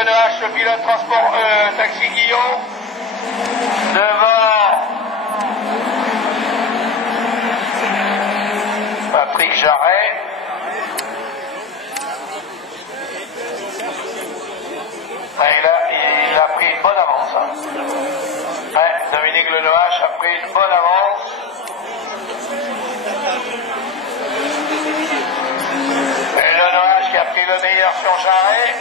Le Noache, le pilote transport taxi Guillaume. Devant Patrick Jarret. Il a pris une bonne avance. Hein. Ouais, Dominique Le Noache a pris une bonne avance. Et Le Noache qui a pris le meilleur sur Jarret.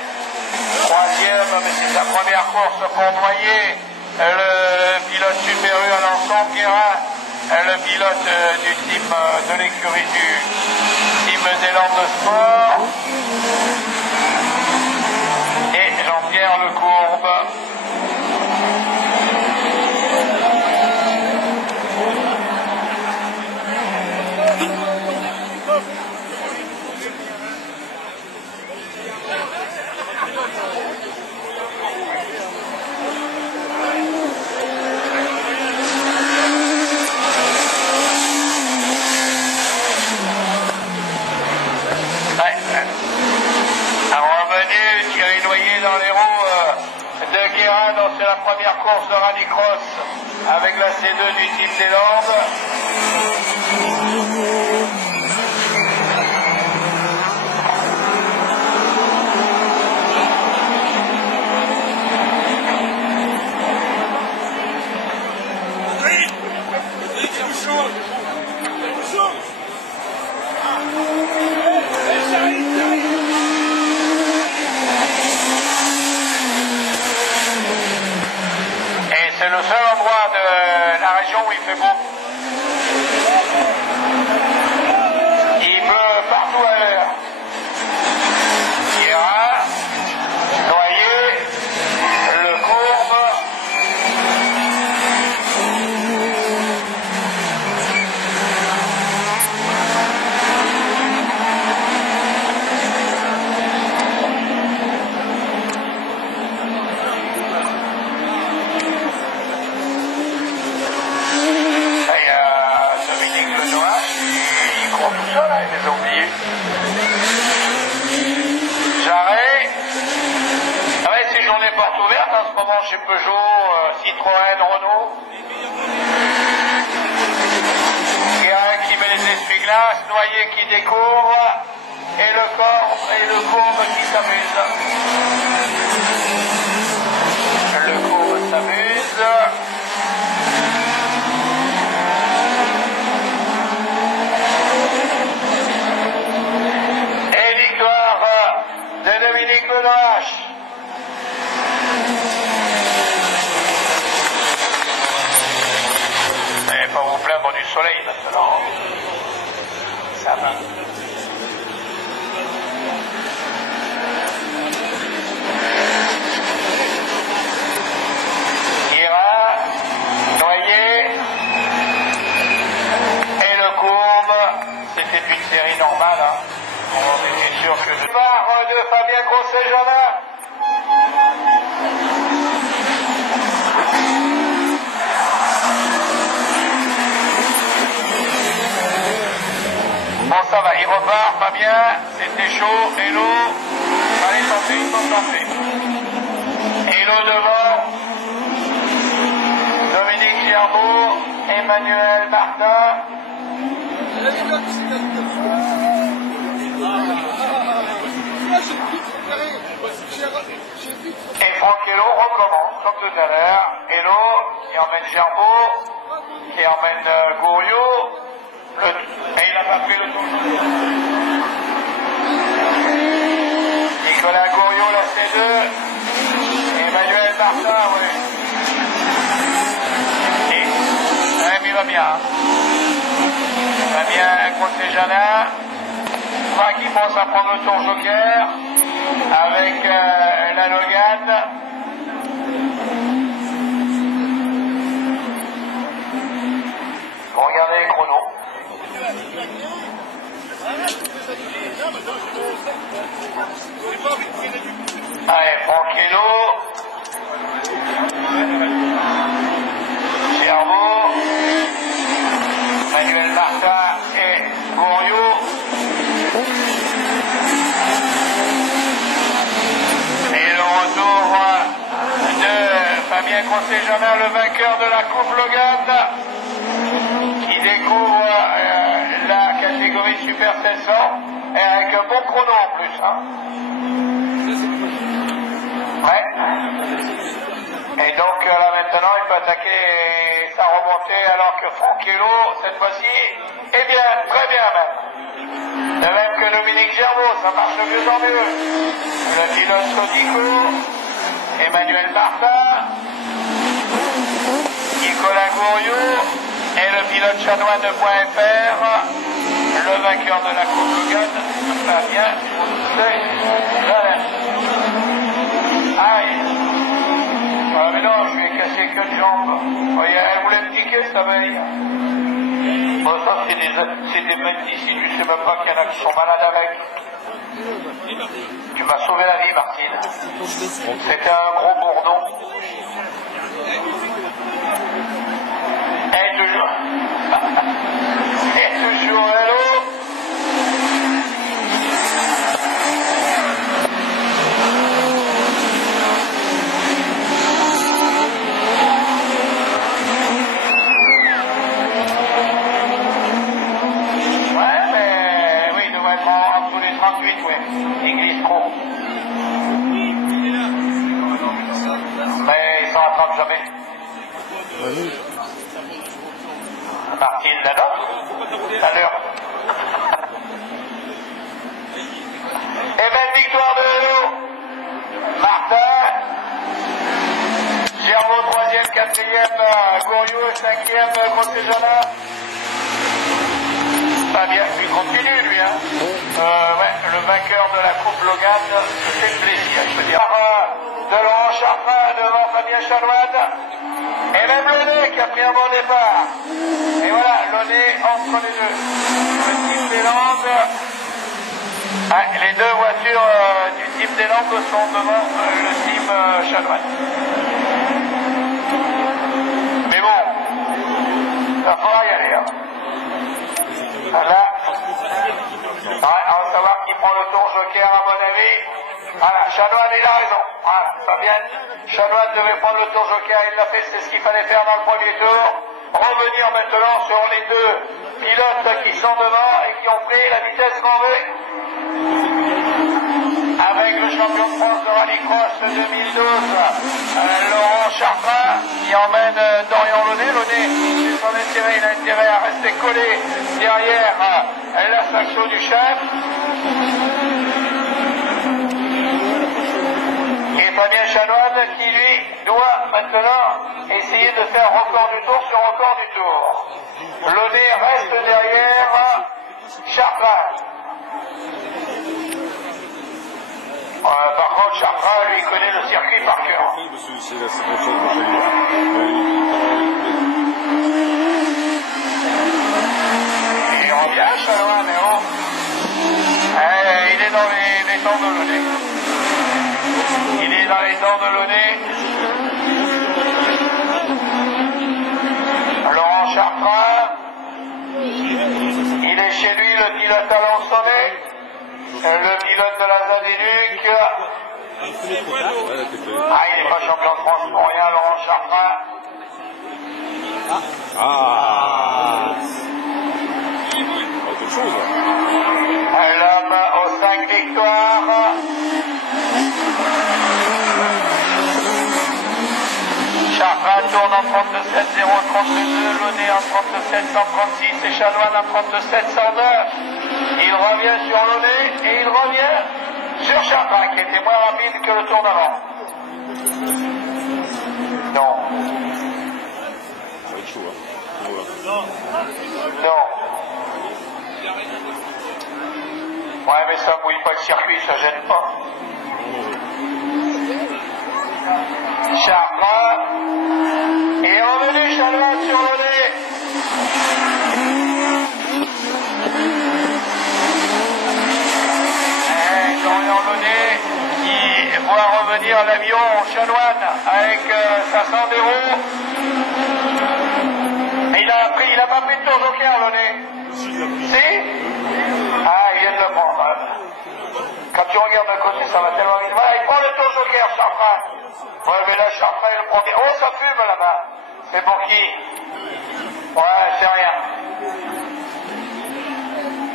Troisième, mais c'est sa première course pour Noyer. Le pilote Super U à l'ensemble, Guérin, le pilote du team de l'écurie du team des Landes de Sport. Et Jean-Pierre Lecourbe. Dans les roues de Guérin, c'est la première course de rallycross avec la C2 du team des Landes. C'est le seul endroit de la région où il fait beau. Il pleut partout ailleurs. Guérin, Noyer, Lecourbe. Jarret. Ah ouais, c'est journée porte ouverte en ce moment chez Peugeot, Citroën, Renault. Guérin qui met les essuie-glaces, Noyer qui découvre, et le Courbe qui s'amuse. Le Courbe s'amuse. De Dominique Le Noache. Et pas vous plaindre du soleil maintenant. Ça va. Guérin, Noyer et Lecourbe. C'était une série normale. Hein. On était sûr que je pars de Fabien Grosset-Janin. Bon, ça va, il repart, Fabien. C'était chaud. Hello. Allez, tentez, il faut tenter. Hello devant. Dominique Gerbeau, Emmanuel Martin. Et Franck Hello recommence, comme tout à l'heure. Hello qui emmène Gerbeau, qui emmène Gouriot. Et il n'a pas pris le tour. Nicolas Gouriot, la C2. Emmanuel Martin, oui. Et il va bien. Il va bien contre les Janin. Qui pense à prendre le tour joker avec la Logan. Regardez les chronos. Allez, Franck Hello. Gerbeau. Emmanuel Martin et Gouriot. Et le retour de Fabien Grosset-Jamin, le vainqueur de la Coupe Logan, qui découvre la catégorie Super 700, et avec un bon chrono en plus. Hein. Ouais. Et donc là maintenant, il peut attaquer sa remontée, alors que Franquello, cette fois-ci, est bien, très bien même. De même que Dominique Gerbeau, ça marche de mieux en mieux. Le pilote Sodico, Emmanuel Martin, Nicolas Gouriot et le pilote chanoine de .fr, le vainqueur de la Coupe Logan, Fabien Grosset-Jamin. Aïe. Ah mais non, je lui ai cassé qu'une jambe. Voyez, elle voulait me piquer cette veille. Bon, ça c'est des mecs d'ici, tu sais même pas qu'il y en a qui sont malades avec. Tu m'as sauvé la vie, Martine. C'était un gros bourdon. Et toujours. Et toujours hello. Église pro. Mais il s'en rattrape jamais. Martine la note, à l'heure. Et belle victoire de Hello. Martin. Gerbeau 3e, 4e, Gouriot 5e, Grosset-Jamin. Fabien, il continue lui, hein. Ouais, le vainqueur de la Coupe Logan, c'est le plaisir, je veux dire. De Laurent Charpin devant Fabien Chanoine. Et même Launay qui a pris un bon départ. Et voilà, Launay entre les deux. Le Team des Landes. Ah, les deux voitures du Team des Landes sont devant le Team Chanoine. Mais bon, ça fera y aller, hein. Là, on va savoir qui prend le tour joker à mon avis. Voilà, Chanoine, il a raison. Voilà, Fabien Chanoine devait prendre le tour joker, il l'a fait, c'est ce qu'il fallait faire dans le premier tour. Revenir maintenant sur les deux pilotes qui sont devant et qui ont pris la vitesse qu'on veut. Avec le champion de France de Rallycross 2012, Laurent Charpin, qui emmène Dorian Launay. Launay, c'est son intérêt, il a intérêt à rester collé derrière la Saxo du chef. Et Fabien Chanoine qui, lui, doit maintenant essayer de faire record du tour sur record du tour. Launay reste derrière Charpin. Par contre, Charpin, lui, connaît le circuit par cœur. Il revient, Chanoine, mais oh. Il est dans les temps de Launay. Il est dans les temps de Launay. Laurent Charpin. Il est chez lui, le pilote Alain Sonnet. Le pilote de la Zadéluc. Ah, il n'est pas champion de France pour rien, Laurent Charpin. Autre chose. L'homme aux 5 victoires. Charpin tourne en 37-0-32, Launay en 37-136 et Chanoine en 37-109. Il revient sur Launay et il revient sur Charpin qui était moins rapide que le tour d'avant. Non. Ça va être chaud, hein. Non. Ouais, mais ça mouille pas le circuit, ça gêne pas. Charpin est revenu Chanoine sur Launay. Dorian Launay qui voit revenir l'avion Chanoine avec sa Sandero. Et il a pas pris de tour joker, Launay. Si? Ah, il vient de le prendre. Quand tu regardes d'un côté, ça va tellement vite. Voilà, il prend le tour joker, Chartrain. Ouais, mais là, Chartrain est le premier. Oh, ça fume là-bas. C'est pour qui? Ouais, c'est rien.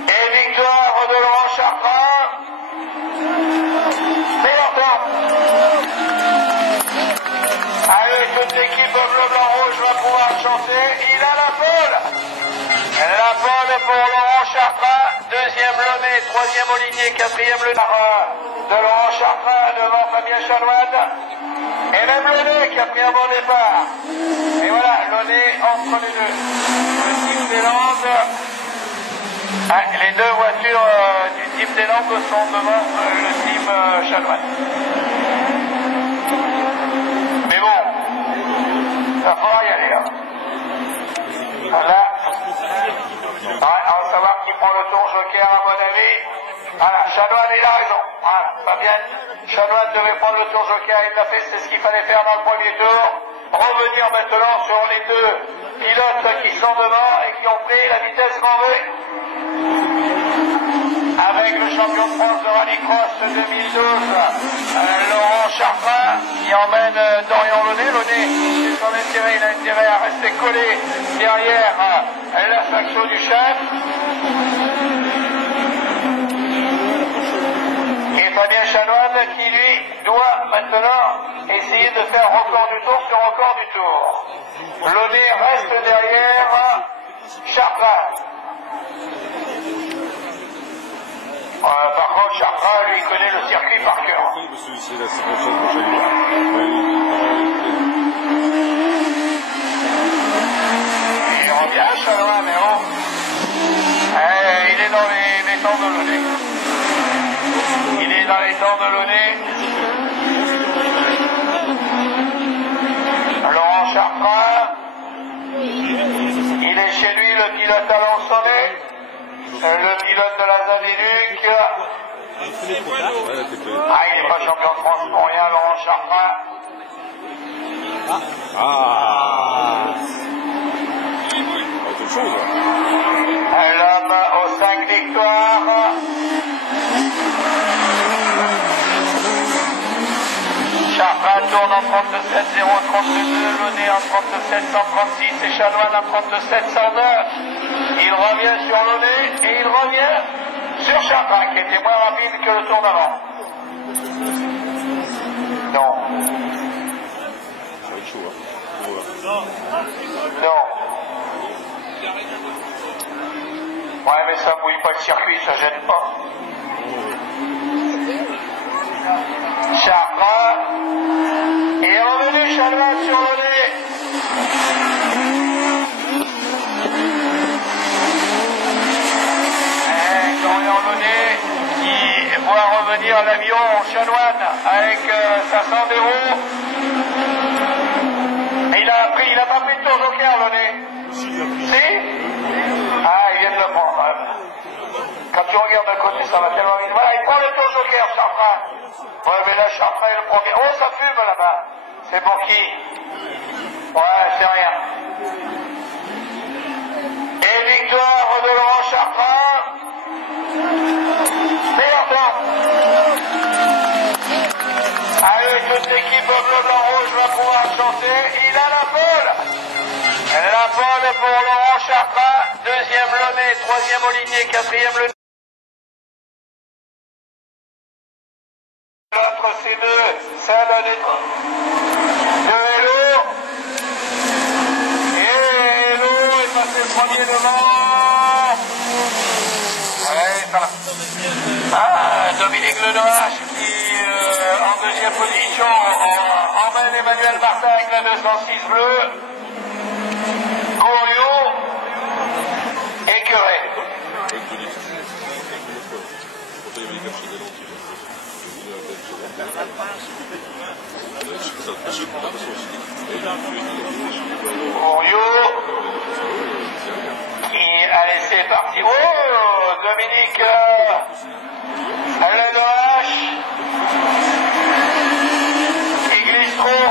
Et victoire de Laurent Chartrain. C'est longtemps. Allez, toute l'équipe bleu-blanc-rouge va pouvoir chanter. Il a la pole. La pole pour Laurent Chartrain. Deuxième Launay, troisième Olivier, quatrième le de Laurent Chartrain devant Fabien Chanoine. Et même Launay qui a pris un bon départ. Et voilà, Launay entre les deux. Le Team des Landes. Ah, les deux voitures du Team des Landes sont devant le Team Chanoine. Mais bon, ça faudra y aller. Hein. Voilà. Ouais, on va savoir qui prend le tour joker à mon avis. Voilà, Chanoine, il a raison. Voilà, Fabien Chanoine devait prendre le tour joker, il l'a fait, c'est ce qu'il fallait faire dans le premier tour. Revenir maintenant sur les deux pilotes qui sont devant et qui ont pris la vitesse qu'on veut. Avec le champion de France de rallycross 2012, Laurent Chartrain, qui emmène Dorian Launay. Launay, c'est son intérêt, il a intérêt à rester collé derrière la Saxo du chef. Et Fabien Chanoine qui, lui, doit maintenant essayer de faire record du tour sur record du tour. Launay reste derrière Chartrain. Par contre, Chartrain, lui, connaît le circuit par cœur. Il revient, Chanoine, mais bon. Il est dans les temps de Launay. Il est dans les temps de Launay. Laurent Chartrain. Il est chez lui, le pilote Alain Sonnet. Le pilote de la Zanéluc. Ah, il n'est pas champion de France pour rien, Laurent Chartrain. Autre chose. L'homme aux 5 victoires. Chartrain tourne en 32-7-0, 32-2, Launay en 32-7-136 et Chanoine en 32-7-109. Il revient sur Launay et il revient sur Chartrain qui était moins rapide que le tour d'avant. Non. Ça va être chaud, hein. Non. Ouais, mais ça mouille pas le circuit, ça gêne pas. Chartrain est revenu Chanoine sur Launay. Dorian Launay qui voit revenir l'avion Chanoine avec sa Sandero. Il a pas pris de tour joker, Launay. Si? Ah, il vient de le prendre. Quand tu regardes d'un côté, ça va tellement vite. Voilà, il prend le tour joker, Chartrain. Ouais, mais là, Chartrain est le premier. Oh, ça fume là-bas. C'est pour qui? Ouais, c'est rien. Et victoire de Laurent Chartrain. C'est longtemps. Allez, toute l'équipe bleu-blanc-rouge va pouvoir chanter. Il a la pole. La pole pour Laurent Chartrain. Deuxième Launay, troisième Olivier, quatrième le. Entre ces deux, celle des deux Hello. Et Hello est passé le premier devant. Ouais, ça va. Ah, Dominique Lenoche qui, en deuxième position, emmène Emmanuel Martin avec la 206 bleue. Corio, Écœuré. Corio, qui a laissé partir. Oh, Dominique Lenoche. Il glisse trop.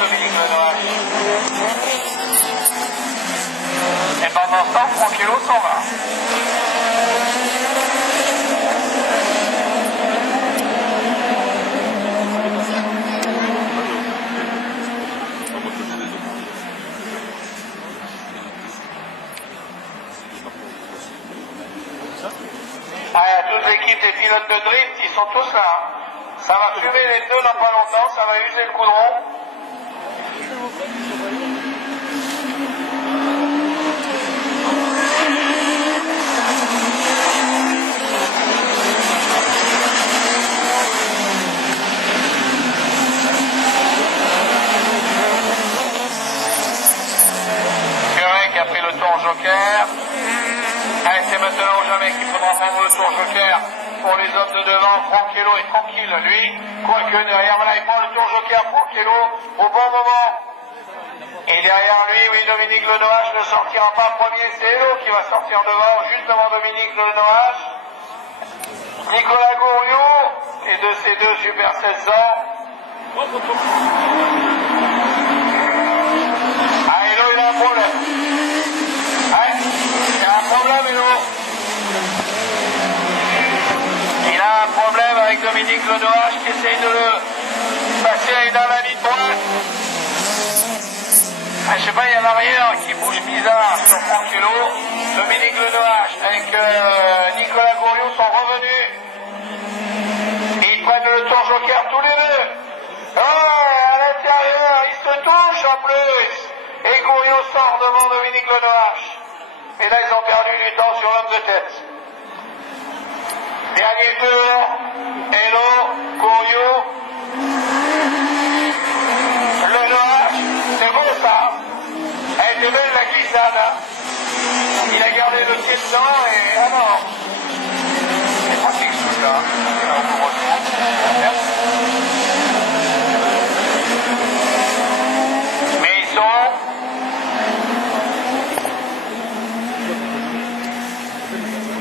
Dominique Lenoche. Et pendant ce temps, Franquello s'en va. pilotes de drift, ils sont tous là. Hein. Ça va fumer les deux dans pas longtemps, ça va user le goudron. Qui a pris le tour joker. Allez, c'est maintenant ou jamais qu'il faudra prendre le tour joker pour les hommes de devant. Frankello est tranquille, lui. Quoique derrière, voilà, il prend le tour joker, Frankello, au bon moment. Et derrière lui, oui, Dominique Lenoage ne sortira pas premier. C'est Hello qui va sortir devant, juste devant Dominique Lenoage. Nicolas Gouriot, et de ces deux Super 1600. Ah, Hello, il a un problème. Il a un problème, Hello. Il a un problème avec Dominique Lenoage qui essaye de le passer dans la ligne droite. Ah, je sais pas, il y a l'arrière qui bouge bizarre sur Frankello. Dominique Lenoage avec Nicolas Gouriot sont revenus. Et ils prennent le tour joker tous les deux. Oh, à l'intérieur, ils se touchent en plus. Et Gouriot sort devant Dominique Lenoage. Et là, ils ont perdu du temps sur l'homme de tête. Dernier tour. Hello, Gouriot. Lenoage. C'est beau ça. Elle était belle la glissade. Hein. Il a gardé le pied dedans et... Ah non. C'est pratique ce truc-là. Mais ils sont...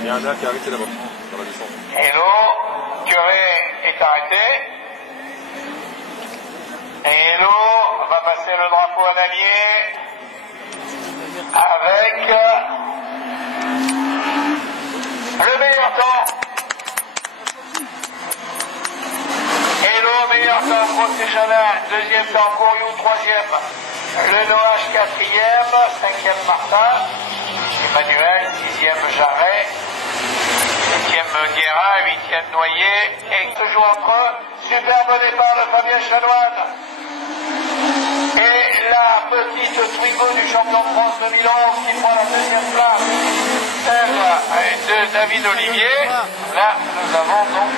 Il y a un gars qui est arrêté là-bas, dans la descente. Hello, Curé est arrêté. Et Hello va passer le drapeau à l'allié avec le meilleur temps. Hello, meilleur temps, Procéjanin, deuxième temps, Gouriot, troisième. Lenoage, quatrième, cinquième, Martin. Emmanuel, sixième, Jarret. Septième, Guérin, huitième, Noyer. Et ce jour entre eux, superbe départ de Fabien Chanoine. Et la petite Twigo du champion de France 2011 qui prend la deuxième place, celle de David Olivier. Là, nous avons donc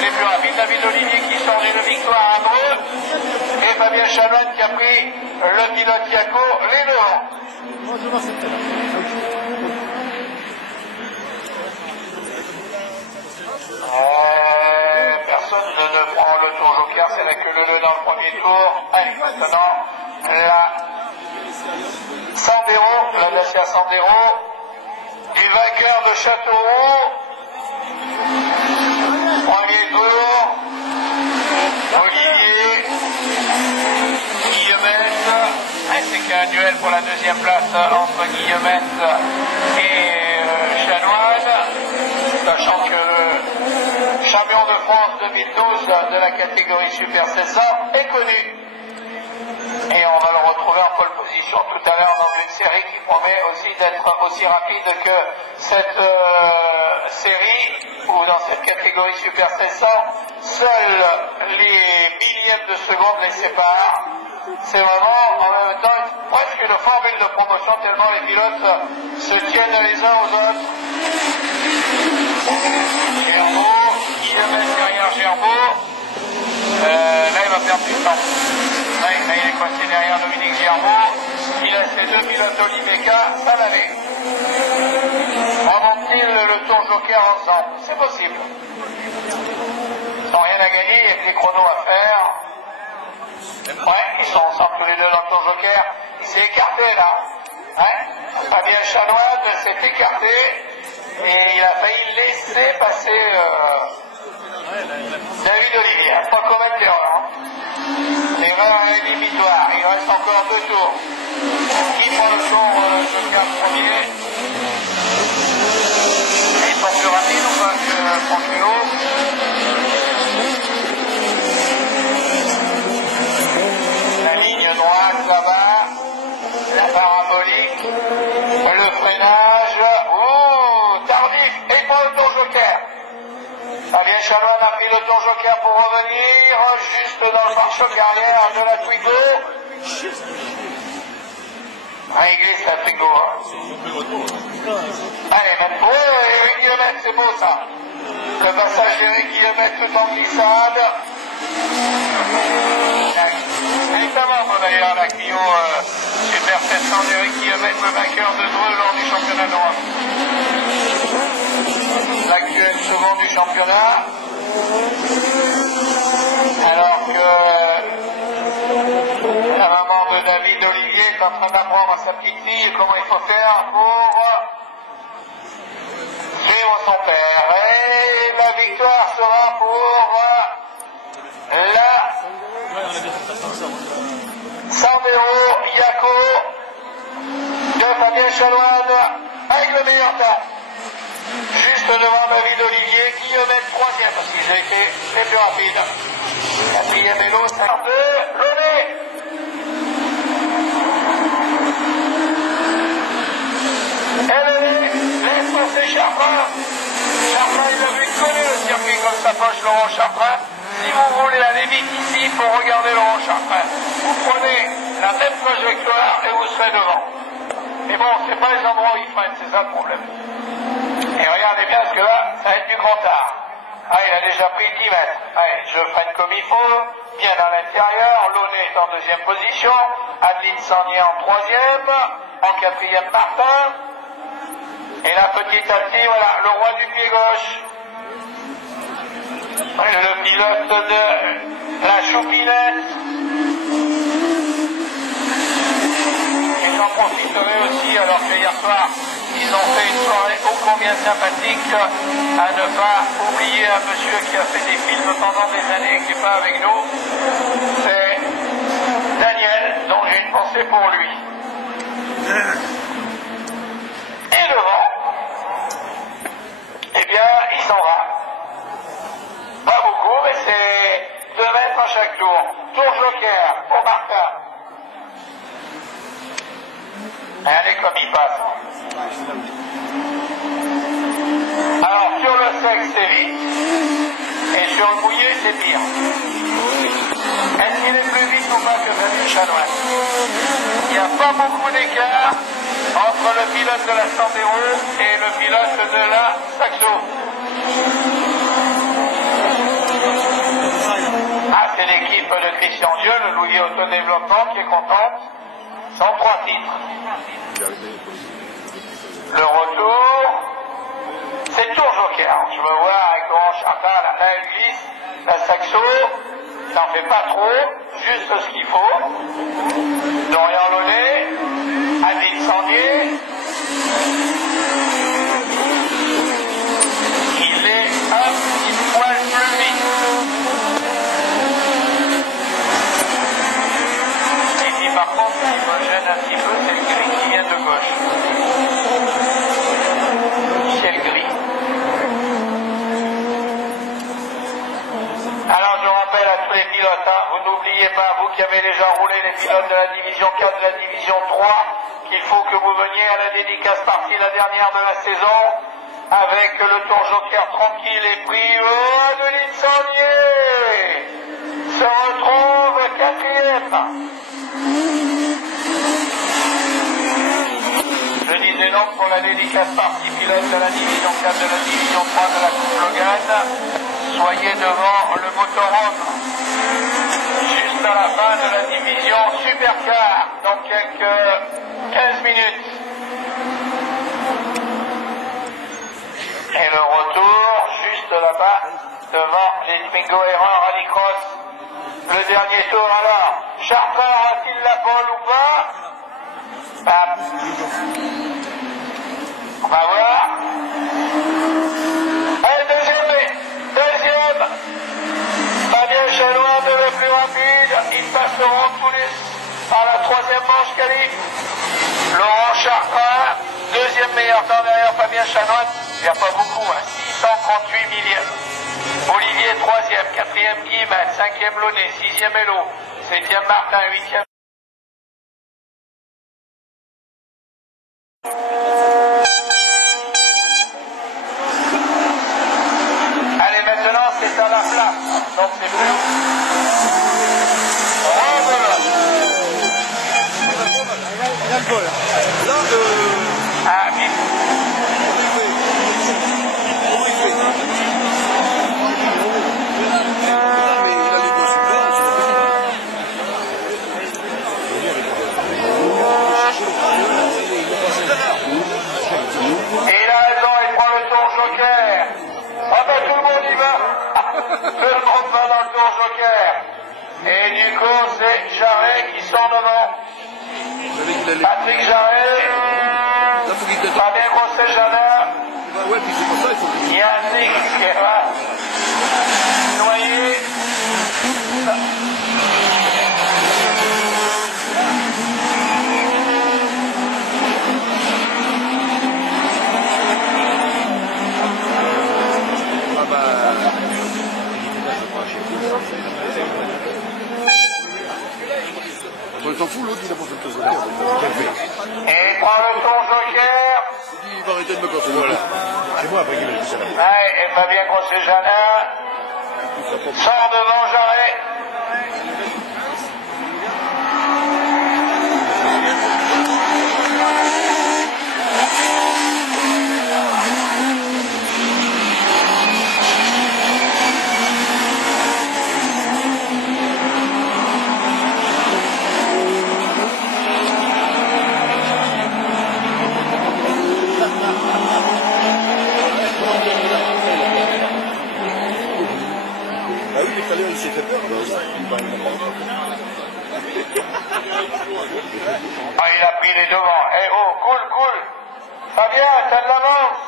les plus rapides. David Olivier qui sort d'une victoire à Dreux. Et Fabien Chanoine qui a pris le pilote Yaco, les devants. Personne ne prend le tour joker, c'est la queue leu dans le premier tour. Allez, maintenant, la Sandero, la Dacia Sandero, du vainqueur de Châteauroux. Premier tour, Olivier, Guillemette. C'est qu'un duel pour la deuxième place entre Guillemette et Chanoine, sachant que le champion de France 2012 de la catégorie Super 1600 est connu. Et on va le retrouver en pole position tout à l'heure dans une série qui promet aussi d'être aussi rapide que cette série, ou dans cette catégorie Super 1600, seuls les millièmes de seconde les séparent. C'est vraiment en même temps presque une formule de promotion tellement les pilotes se tiennent les uns aux autres. Gerbeau, Guillemette derrière Gerbeau. Là il va perdre du temps. Là il est coincé derrière Dominique Gerbeau. Il a ses deux pilotes Oliveca, ça l'allait. Remontent-ils le tour joker ensemble? C'est possible. Sans rien à gagner, il y a des chronos à faire. Ouais, ils sont ensemble tous les deux dans le tour joker. Il s'est écarté là. Ouais. Fabien Chanoine s'est écarté et il a failli laisser passer David Olivier. Pas commettre l'erreur. Hein. L'erreur est limitoire. Il reste encore deux tours. Qui prend le tour joker premier? Ils sont plus rapides ou pas que Frankello? Droite là-bas, la parabolique, le freinage, oh, tardif, et pas le tour joker. Chanoine a pris le tour joker pour revenir, juste dans le pare-choc arrière de la Twingo. Ah, il glisse la Twingo. Allez, même pour eux, Eric Guillemette, c'est beau ça. Le passage d'Eric Guillemette tout en glissade. Évidemment, d'ailleurs, la Clio Super 700 d'Eric Guillemette, le vainqueur de Dreux lors du championnat d'Europe. L'actuel second du championnat. Alors que la maman de David Olivier est en train d'apprendre à sa petite fille comment il faut faire pour suivre son père. Et la victoire sera pour la Sandero Yako de Fabien Chanoine avec le meilleur temps. Juste devant David Olivier, Guillemette troisième parce qu'ils ont été les plus rapides. Quatrième vélo, 52, Launay. Laisse passer Charpin. Charpin, il a vu connu le circuit comme sa poche, Laurent Charpin. Si vous voulez aller vite ici, il faut regarder Laurent Charpin. Vous prenez la même trajectoire et vous serez devant. Mais bon, c'est pas les endroits où il freine, c'est ça le problème. Et regardez bien parce que là, ça va être du grand art. Ah, il a déjà pris 10 mètres. Allez, je freine comme il faut, bien à l'intérieur. Launay est en deuxième position. Adeline Sanier en troisième. En quatrième, Martin. Et là, petit à petit, voilà, le roi du pied gauche. Le pilote de la Choupinette. Et j'en profiterai aussi, alors que hier soir, ils ont fait une soirée ô combien sympathique, à ne pas oublier un monsieur qui a fait des films pendant des années et qui n'est pas avec nous. C'est Daniel, dont j'ai une pensée pour lui. Et devant, eh bien, il s'en va. Pas beaucoup, mais c'est 2 mètres à chaque tour. Tour joker au Martin. Regardez comme il passe. Alors sur le sec c'est vite et sur le mouillé c'est pire. Est-ce qu'il est plus vite ou pas que Fabien Chanoine? Il n'y a pas beaucoup d'écart entre le pilote de la Sandero et le pilote de la Saxo. Ah, c'est l'équipe de Christian Dieu, le Louis Autodéveloppement, qui est contente. 103 titres. Le retour, c'est tour joker. Je veux voir avec Laurent Charpin, là elle glisse, la Saxo, ça n'en fait pas trop, juste ce qu'il faut. Dorian Launay, Adeline Sanier. Il est un petit poil plus vite. Et puis par contre, ce qui me gêne un petit peu, c'est le gris qui vient de gauche. Ciel gris. Alors je rappelle à tous les pilotes, hein, vous n'oubliez pas, vous qui avez déjà roulé les pilotes de la division 4, de la division 3, qu'il faut que vous veniez à la dédicace partie, la dernière de la saison, avec le tour joker tranquille et pris. Adeline Sanier se retrouve quatrième. Je disais donc pour la dédicace partie pilote de la division 4, de la division 3 de la Coupe Logan, soyez devant le motorhome. Juste à la fin de la division Supercar, dans quelques 15 minutes. Et le retour, juste là-bas, devant les Twingo R1 Rallycross. Le dernier tour alors. Charpin aura-t-il la pole ou pas? On va voir. Et deuxième. Fabien Chanoine le plus rapide. Ils passeront tous les par la troisième manche qualif. Laurent Charpin, deuxième meilleur temps derrière Fabien Chanoine. Il n'y a pas beaucoup, hein. 638 millièmes. Olivier, troisième, quatrième Guillemette, cinquième Launay, sixième Hello, septième Martin, huitième. Allez, maintenant, c'est Donc c'est plus. Voilà. Il a le bol. Là, Ah, vite. Et il a raison, il prend le tour joker. Ah ben tout le monde y va. Tout le monde va dans le tour joker. Et du coup, c'est Jarret qui sort devant. Patrick Jarret. Fabien Grosset-Janin. ouais, puis c'est pour ça, il faut que... Yannick Guerra. Noyer. On s'en fout, l'autre il a pas fait le tour joker. Et il prend le tour joker. Il dit il va arrêter de me casser. Voilà. C'est moi après qui vais le ça. Ouais, et Fabien Grosset-Janin sort devant Jarret. Ah oui, mais tout à l'heure il s'est fait peur. Ah, il a pris les devants. Eh oh, cool, cool. Fabien, t'as de l'avance.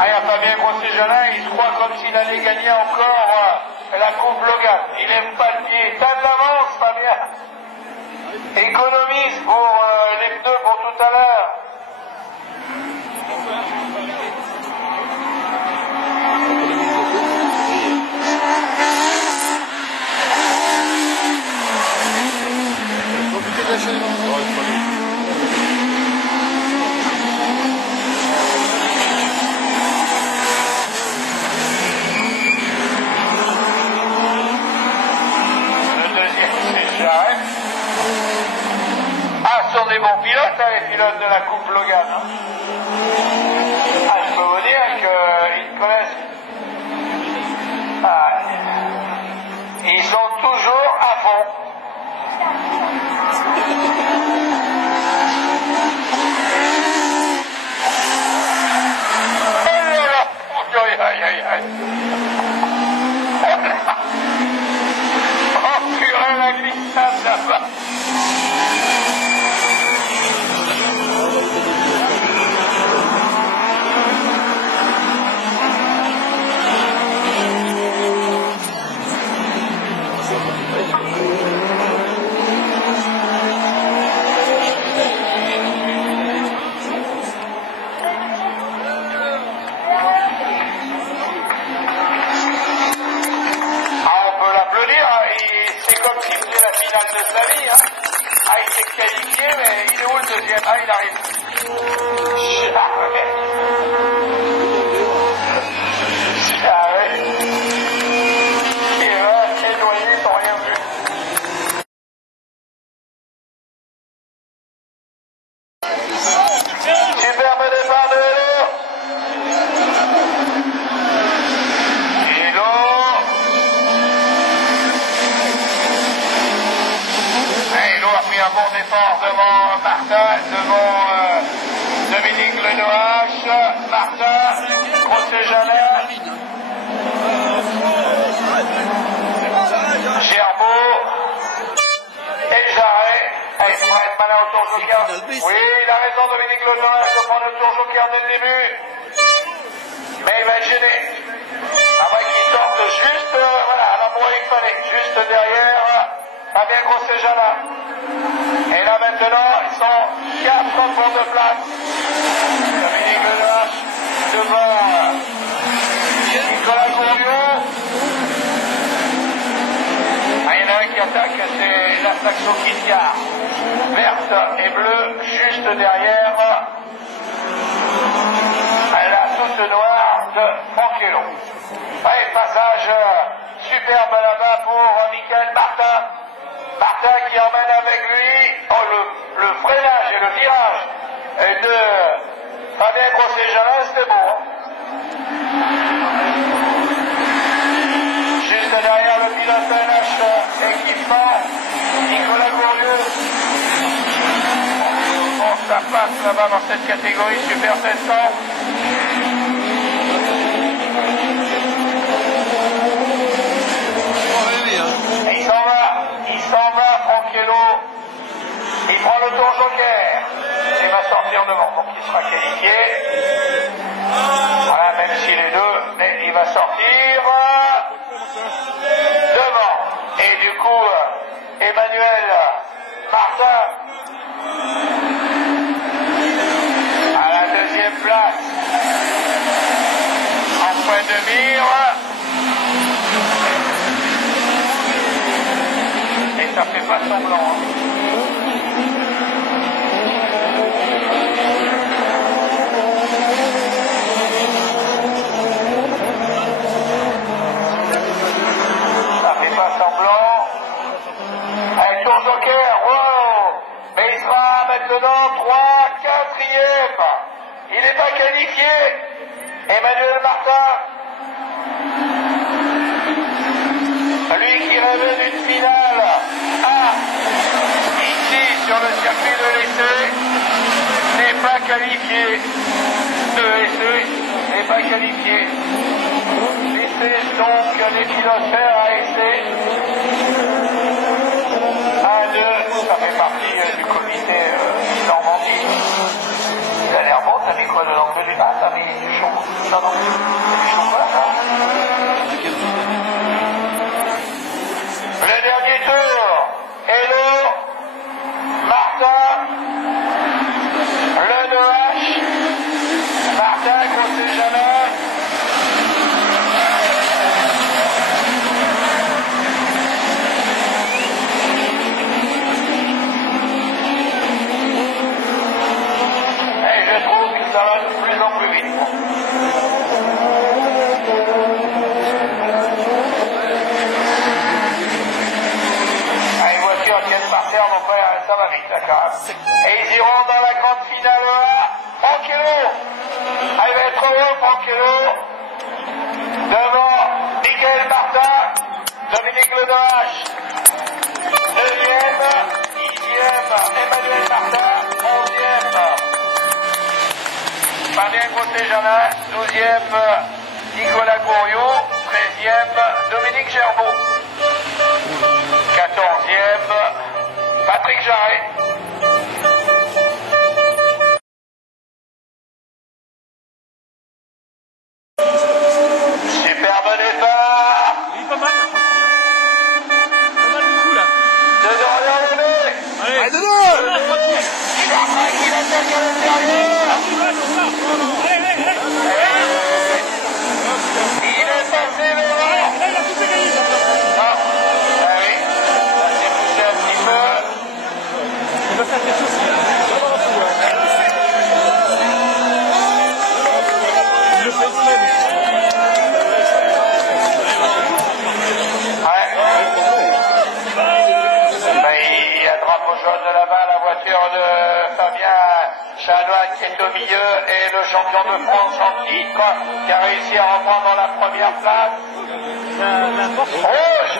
Ah, il y a Fabien Grosset-Janin, il se croit comme s'il allait gagner encore la Coupe Logan. Il aime pas le pied. T'as de l'avance, Fabien. Économise pour les pneus pour tout à l'heure. Profitez de la chaîne. Ah, ce sont des bons pilotes, hein, les pilotes de la Coupe Logan. Hein. Ah, je peux vous dire qu'ils connaissent. Ah, ils sont toujours à fond. Oh là là. Aïe, aïe, aïe, aïe. Oh purée, la glissade là-bas. De sa vie, hein. Ah, il s'est qualifié, mais il est où le deuxième? Ah, il arrive. Charret. Et là, les Noyer sont rien vu. Superbe départ de un bon départ devant Martin, devant Dominique Lenoache, Martin, Grosset-Janin, Gerbeau et Jarret. Il faudra être malin au tour joker. Oui, il a raison, Dominique Lenoache de prendre le tour joker dès le début. Mais il va être gêné. Après qu'il sorte juste, voilà, à l'endroit où il fallait, juste derrière Fabien Grosset-Jalin. Et là maintenant, ils sont 4 pour 2 places. Dominique Ledoache devant Nicolas Gouriot. Il y en a un qui attaque, c'est la Saxo Kitiar. Verte et bleue, juste derrière la toute noire de Franquello. Allez, passage superbe là-bas pour Michael Martin. Martin qui emmène avec lui le freinage et le virage de Fabien Grosset-Jalin, c'était beau. Juste derrière le pilote NH équipement, Nicolas Gouriot. Bon, ça passe là-bas dans cette catégorie Super 700. Il s'en va, Franquello. Il prend le tour joker. Il va sortir devant, donc il sera qualifié. Voilà, même s'il est deux, mais il va sortir devant. Et du coup, Emmanuel Martin à la deuxième place. En point de mire. Et ça fait pas semblant. Ça fait pas semblant. Avec tour joker, wow. Mais il sera maintenant 3, 4e. Il n'est pas qualifié. Emmanuel Martin. Lui qui rêvait d'une finale ici sur le circuit de l'essai n'est pas qualifié. L'essai n'est pas qualifié. L'essai donc les pilotes faire à essai. 1, 2, ça fait partie du comité Normandie. Il a l'air bon, t'as mis quoi dedans? Que du bas, t'as mis du chaud. Non, non, c'est du chocolat, non? Le dernier tour, Hello, Martin, Ledoache, Martin Grosset-Jalin. Et je trouve que ça va de plus en plus vite. Viennent par terre, mon frère, ça va vite là quand même. Et ils iront dans la grande finale là. Franquello. Il va être heureux, Franquello. Devant Michael Martin, Dominique Ledoache. 2e, 10e, Emmanuel Martin. 11e, Fabien Grosset-Jalin. 12e, Nicolas Gouriot. 13e, Dominique Gerbeau. 14e, Patrick Jarret. Superbe départ. Il est pas mal, pas mal du coup là. De Dorian Levé. Allez, dedans. Jarret qui l'attaque à l'intérieur. Il est passé le vent. il a tout gagné. Ah oui, ça s'est poussé un petit peu. Il va faire quelque chose. Il le fait exprès. Il y a drapeau jaune là-bas, la voiture de Fabien Chanoine qui est au milieu et le champion de France en titre qui a réussi à reprendre la première place. Rouge.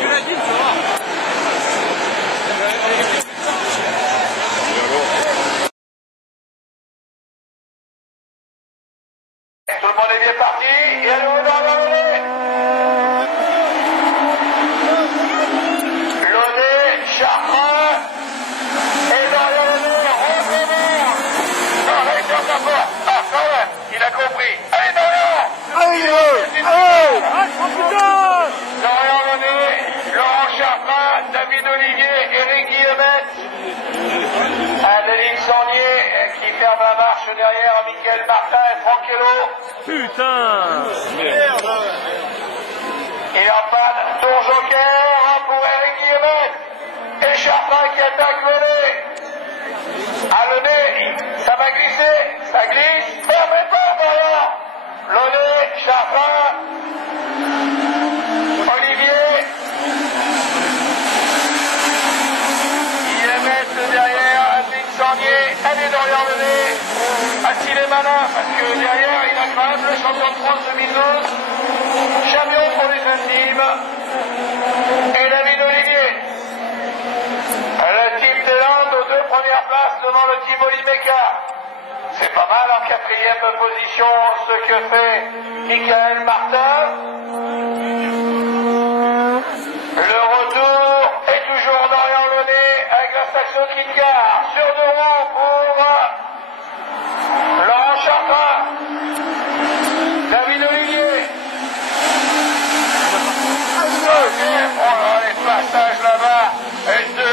Tu l'as dit, ça va. Tout le monde est bien parti. Et à nouveau dans la volée. Launay, Chartrand. Et dans la volée, recommence. Non, là, il est encore pas. Ah, quand même, il a compris. Allez, Dorian. Allez, Dorian Launay, Laurent Chartrand. qui ferme la marche derrière Michael Martin et Frankello. Putain! Merde! Il en panne Tour Joker pour Eric Guillemette. Et Charpin qui attaque le nez. À le nez, ça va glisser, ça glisse. Fermez pas derrière. Le nez, Charpin. Olivier. Guillemette derrière, Adeline Sandier. Allez Dorian le nez. S'il est malin, parce que derrière, il a quand même le champion de France 2012. Champion pour les intimes. Et David Olivier. Le team des Landes aux 2 premières places devant le team Olympica. C'est pas mal en 4e position ce que fait Michael Martin. Le retour est toujours Dorian Launay avec la station Kingar sur 2 roues pour Laurent Charpin. David Olivier. Les passages là-bas de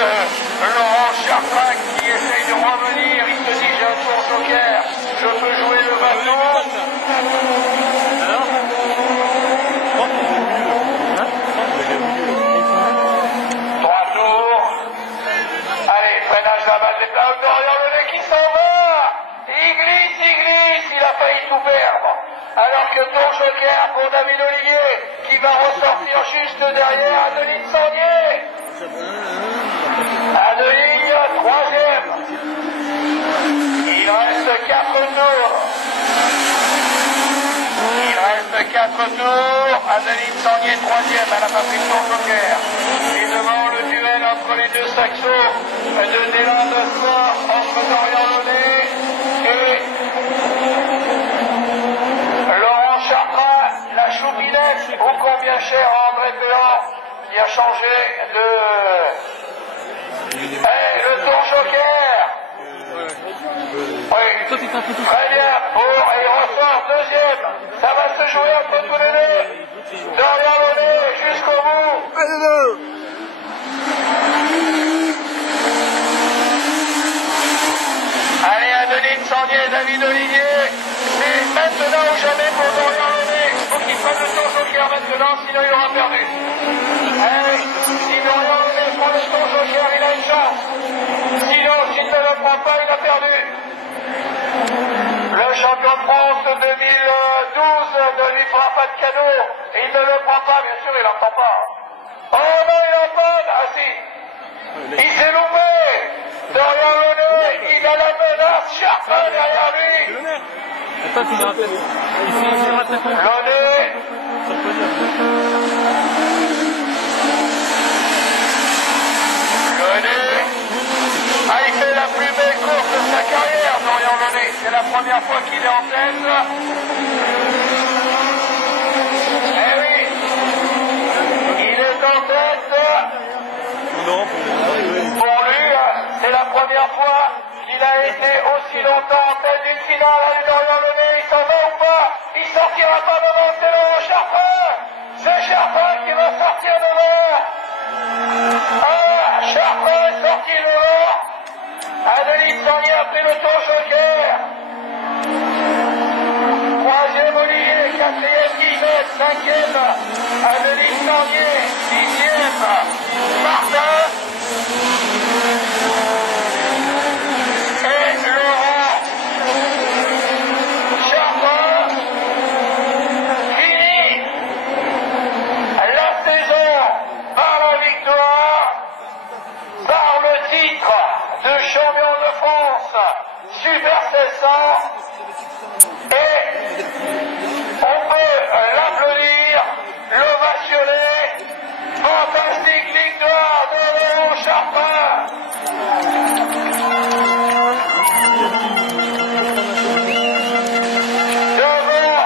Laurent Charpin qui essaye de revenir. Il se dit j'ai un tour joker, je peux jouer le bâton. 3 tours. Allez, freinage là-bas des plaques. Dorian Launay qui s'en va. Il glisse, il a failli tout perdre. Alors que tour joker pour David Olivier qui va ressortir juste derrière Adeline Sandier. Adeline, 3e. Il reste 4 tours. Adeline Sandier, 3e. Elle n'a pas pris le tour joker. Et devant le duel entre les 2 saxos de Néland Sport entre Dorian Launay et Laurent Charpin, la choupinette, ô combien cher à André Péan, qui a changé de... le tour joker. Oui, très bien, et il ressort 2e. Ça va se jouer entre tous les 2. Dorian Launay jusqu'au bout. Allez, Adeline Sandier, David Olivier. C'est maintenant ou jamais pour Dorian Launay. Il faut qu'il fasse le tour joker maintenant, sinon il aura perdu. Allez, si Dorian Launay prend le tour joker, il a une chance. Sinon, s'il ne le prend pas, il a perdu. Le champion de France de 2012 ne lui fera pas de cadeau. Il ne le prend pas, bien sûr, il n'en prend pas. Oh non, il en prend. Ah si. Il s'est loupé. Dorian Launay, il a la menace. Charpin derrière lui. Launay. Il fait la plus belle course de sa carrière, Dorian Launay. C'est la première fois qu'il est en tête. Eh oui, il est en tête. Pour lui, c'est la première fois qu'il a été aussi longtemps en tête d'une finale. Allez, Dorian Launay, il s'en va ou pas? Il sortira pas devant, c'est Laurent Charpin. C'est Charpin qui va sortir devant. Ah, Charpin est sorti devant. Adeline Sandier a pris le tour joker. 3e Olivier, 4e Guillemette, 5e Adeline Sandier, 6e Martin. Et Laurent Charpin finit la saison par la victoire, par le titre de champion de France Super 700, et on peut l'applaudir, l'ovationner. Fantastique victoire de Laurent Charpin. Devant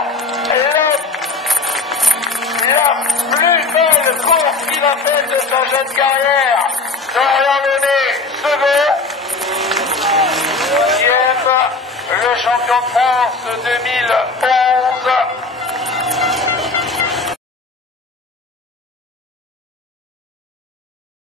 la plus belle course qu'il a faite de sa jeune carrière, Dorian Launay, second. 2e, le champion de France 2012.